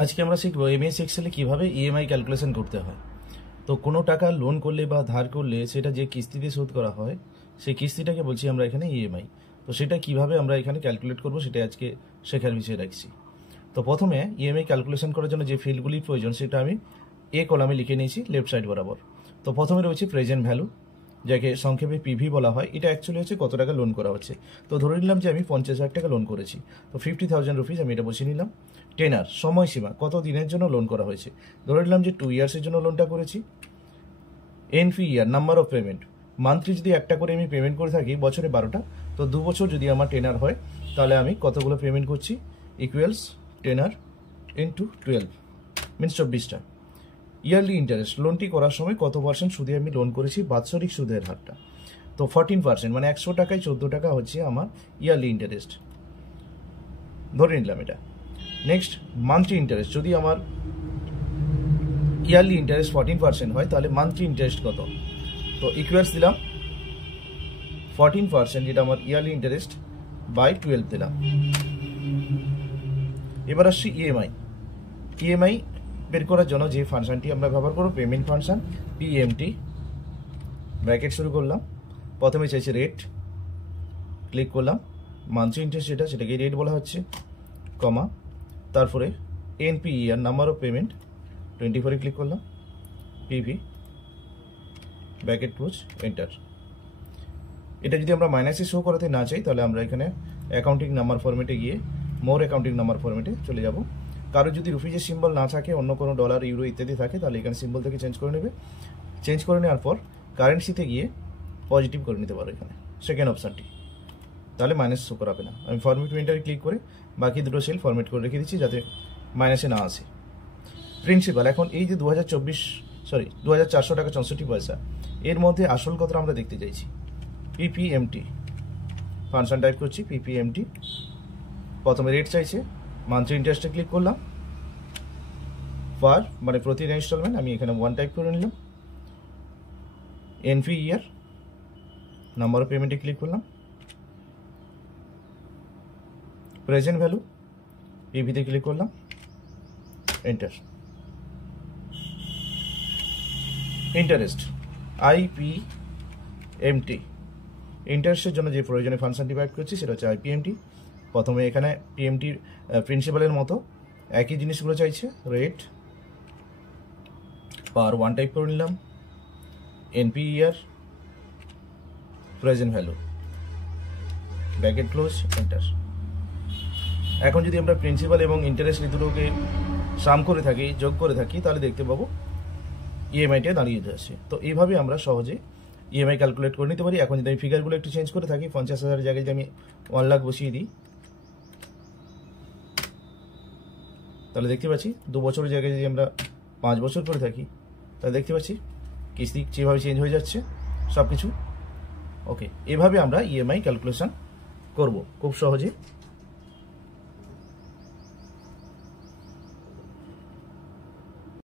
আজকে আমরা শিখবো এমএস এক্সেলে কিভাবে ইএমআই ক্যালকুলেশন করতে হয়। তো কোনো টাকা লোন করলে বা ধার করলে সেটা যে কিস্তিতে শোধ করা হয় সেই কিস্তিটাকে বলছি আমরা এখানে ইএমআই। তো সেটা কিভাবে আমরা এখানে ক্যালকুলেট করব সেটা আজকে শেখার বিষয় রাখছি। তো প্রথমে ইএমআই ক্যালকুলেশন করার জন্য যে ফিল্ডগুলির প্রয়োজন সেটা আমি এ কলামে লিখে নিয়েছি লেফট সাইড বরাবর। তো প্রথমে রয়েছে প্রেজেন্ট ভ্যালু, যাকে সংক্ষেপে পিভি বলা হয়। এটা অ্যাকচুয়ালি হচ্ছে কত টাকা লোন করা হচ্ছে। তো ধরে নিলাম যে আমি 50,000 টাকা লোন করেছি, তো 50,000 রুপিস আমি এটা বসিয়ে নিলাম। টেনার, সময়সীমা, কত দিনের জন্য লোন করা হয়েছে, ধরে নিলাম যে 2 ইয়ার্সের জন্য লোনটা করেছি। এনপি year, number of payment, monthly যদি একটা করে আমি পেমেন্ট করে থাকি বছরে 12টা, তো 2 বছর যদি আমার টেনার হয় তাহলে আমি কতগুলো পেমেন্ট করছি, equals টেনার into 12 means 24টা। Yearly interest, লোনটি করার সময় কত পার্সেন্ট সুদে আমি লোন করেছি, বাৎসরিক সুদের হারটা। তো 14%, মানে 100 টাকায় 14 টাকা হচ্ছে আমার ইয়ারলি ইন্টারেস্ট, ধরে নিলাম এটা। নেক্সট মান্থলি ইন্টারেস্ট, যদি আমার ইয়ারলি ইন্টারেস্ট 14% হয় তাহলে মান্থলি ইন্টারেস্ট কত, তো ইকুয়ালস দিলাম 14%, যেটা আমার ইয়ারলি ইন্টারেস্ট, বাই 12 দিলাম। এবার আসছি ইএমআই। ইএমআই বের করার জন্য যে ফাংশনটি আমরা ব্যবহার করব, পেমেন্ট ফাংশন, পিএমটি, ব্র্যাকেট শুরু করলাম। প্রথমে চাইছে রেট, ক্লিক করলাম, মান্থলি ইন্টারেস্ট যেটা সেটাকে রেট বলা হচ্ছে, কমা, তারপরে এনপিইআর, নাম্বার অফ পেমেন্ট 24 ক্লিক করলাম, পিভি, ব্র্যাকেট ক্লোজ, এন্টার। এটা যদি আমরা মাইনাসে শো করাতে না চাই তাহলে আমরা এখানে অ্যাকাউন্টিং নাম্বার ফরম্যাটে গিয়ে মোর অ্যাকাউন্টিং নাম্বার ফরম্যাটে চলে যাব। কারো যদি রুপিজের সিম্বল না থাকে, অন্য কোনো ডলার, ইউরো ইত্যাদি থাকে, তাহলে এখানে সিম্বল থেকে চেঞ্জ করে নেবে। চেঞ্জ করে নেওয়ার পর কারেন্সিতে গিয়ে পজিটিভ করে নিতে পারো এখানে সেকেন্ড অপশানটি, তাহলে মাইনাস শো করাবে না। আমি ফরম্যাট এন্টারে ক্লিক করে বাকি দুটো সেল ফরম্যাট করে রেখে দিচ্ছি যাতে মাইনাসে না আসে। প্রিন্সিপাল, এখন এই যে 2400 টাকা 64 পয়সা, এর মধ্যে আসল কথা আমরা দেখতে চাইছি। পিপিএমটি ফাংশন টাইপ করছি, পিপিএমটি, প্রথমে রেট চাইছে, মান্থলি ইন্টারেস্টে ক্লিক করলাম, পার মানে প্রতি ইনস্টলমেন্ট, আমি এখানে 1 টাইপ করে নিলাম। এনপি ইয়ার, নাম্বার অফ পেমেন্টে ক্লিক করলাম, প্রেজেন্ট ভ্যালু, পিভিতে ক্লিক করলাম, এন্টার। ইন্টারেস্ট, আইপিএমটি, ইন্টারেস্টের জন্য যে প্রয়োজনীয় ফাংশনটি ব্যবহার করছি সেটা হচ্ছে আইপিএমটি। প্রথমে এখানে পিএমটি প্রিন্সিপালের মতো একই জিনিসগুলো চাইছে, রেট, পার 1 টাইপ করে নিলাম, nper, present value, bracket close, enter. এখন যদি আমরা প্রিন্সিপাল এবং ইন্টারেস্ট দুটোকে সাম করে থাকি, যোগ করে থাকি, তাহলে দেখতে পাবো ইএমআইটা দাঁড়িয়ে যাচ্ছে। তো এইভাবে আমরা সহজে ইএমআই ক্যালকুলেট করে নিতে পারি। এখন যদি আমি ফিগারগুলো একটু চেঞ্জ করে থাকি, 50,000 জায়গায় যদি আমি 1 লাখ বসিয়ে দিই, তাহলে দেখতে পাচ্ছি 2 বছরের জায়গায় যদি আমরা 5 বছর করে থাকি, তাহলে দেখতে পাচ্ছি কিস্তি যেভাবে চেঞ্জ হয়ে যাচ্ছে সব কিছু। ওকে, এভাবে আমরা ইএমআই ক্যালকুলেশন করব খুব সহজে।